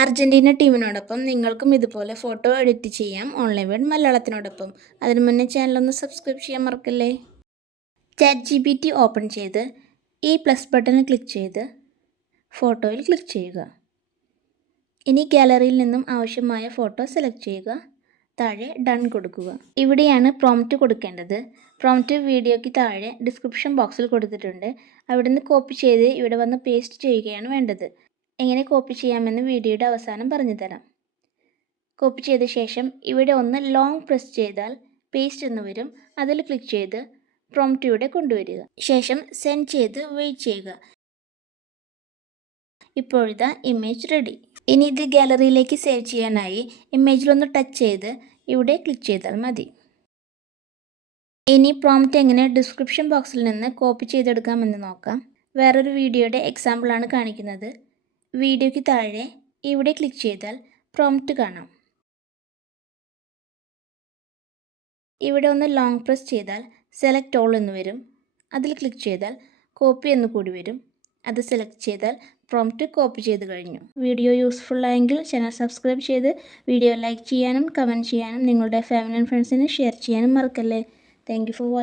Argentina ടീമിനോടൊപ്പം നിങ്ങൾക്കും ഇതുപോലെ photo edit ചെയ്യാം ഓൺലൈൻ വേഡ് മലയാളത്തിനോടൊപ്പം. അതിനു മുന്നേ ചാനലൊന്ന് സബ്സ്ക്രൈബ് ചെയ്യാൻ മറക്കല്ലേ. ChatGPT ഓപ്പൺ ചെയ്ത് ഈ പ്ലസ് ബട്ടണിൽ ക്ലിക്ക് ചെയ്ത് ഫോട്ടോയിൽ ക്ലിക്ക് ചെയ്യുക. ഇനി ഗാലറിയിൽ നിന്നും ആവശ്യമായ ഫോട്ടോ സെലക്ട് ചെയ്യുക. താഴെ ഡൺ കൊടുക്കുക. ഇവിടെയാണ് പ്രോംപ്റ്റ് കൊടുക്കേണ്ടത്. പ്രോംപ്റ്റ് വീഡിയോയ്ക്ക് താഴെ ഡിസ്ക്രിപ്ഷൻ ബോക്സിൽ കൊടുത്തിട്ടുണ്ട്. അവിടെ നിന്ന് കോപ്പി ചെയ്ത് ഇവിടെ വന്ന് പേസ്റ്റ് ചെയ്യുകയാണ് വേണ്ടത്. എങ്ങനെ കോപ്പി ചെയ്യാമെന്ന് വീഡിയോയുടെ അവസാനം പറഞ്ഞു തരാം. കോപ്പി ചെയ്ത ശേഷം ഇവിടെ ഒന്ന് ലോങ് പ്രസ് ചെയ്താൽ പേസ്റ്റ് എന്ന് വരും. അതിൽ ക്ലിക്ക് ചെയ്ത് പ്രോംപ്റ്റ് ഇവിടെ കൊണ്ടുവരിക. ശേഷം സെൻഡ് ചെയ്ത് വെയിറ്റ് ചെയ്യുക. ഇപ്പോഴിതാ ഇമേജ് റെഡി. ഇനി ഇത് ഗാലറിയിലേക്ക് സേവ് ചെയ്യാനായി ഇമേജിലൊന്ന് ടച്ച് ചെയ്ത് ഇവിടെ ക്ലിക്ക് ചെയ്താൽ മതി. ഇനി പ്രോംപ്റ്റ് എങ്ങനെ ഡിസ്ക്രിപ്ഷൻ ബോക്സിൽ നിന്ന് കോപ്പി ചെയ്തെടുക്കാമെന്ന് നോക്കാം. വേറൊരു വീഡിയോയുടെ എക്സാമ്പിളാണ് കാണിക്കുന്നത്. വീഡിയോയ്ക്ക് താഴെ ഇവിടെ ക്ലിക്ക് ചെയ്താൽ പ്രോംപ്റ്റ് കാണാം. ഇവിടെ ഒന്ന് ലോങ് പ്രസ് ചെയ്താൽ സെലക്ട് ഓൾ എന്ന് വരും. അതിൽ ക്ലിക്ക് ചെയ്താൽ കോപ്പി എന്ന് കൂടി വരും. അത് സെലക്ട് ചെയ്താൽ പ്രോംപ്റ്റ് കോപ്പി ചെയ്ത് കഴിഞ്ഞു. വീഡിയോ യൂസ്ഫുൾ ആയെങ്കിൽ ചാനൽ സബ്സ്ക്രൈബ് ചെയ്ത് വീഡിയോ ലൈക്ക് ചെയ്യാനും കമൻറ്റ് ചെയ്യാനും നിങ്ങളുടെ ഫാമിലി ആൻഡ് ഫ്രണ്ട്സിന് ഷെയർ ചെയ്യാനും മറക്കല്ലേ. Thank you for watching.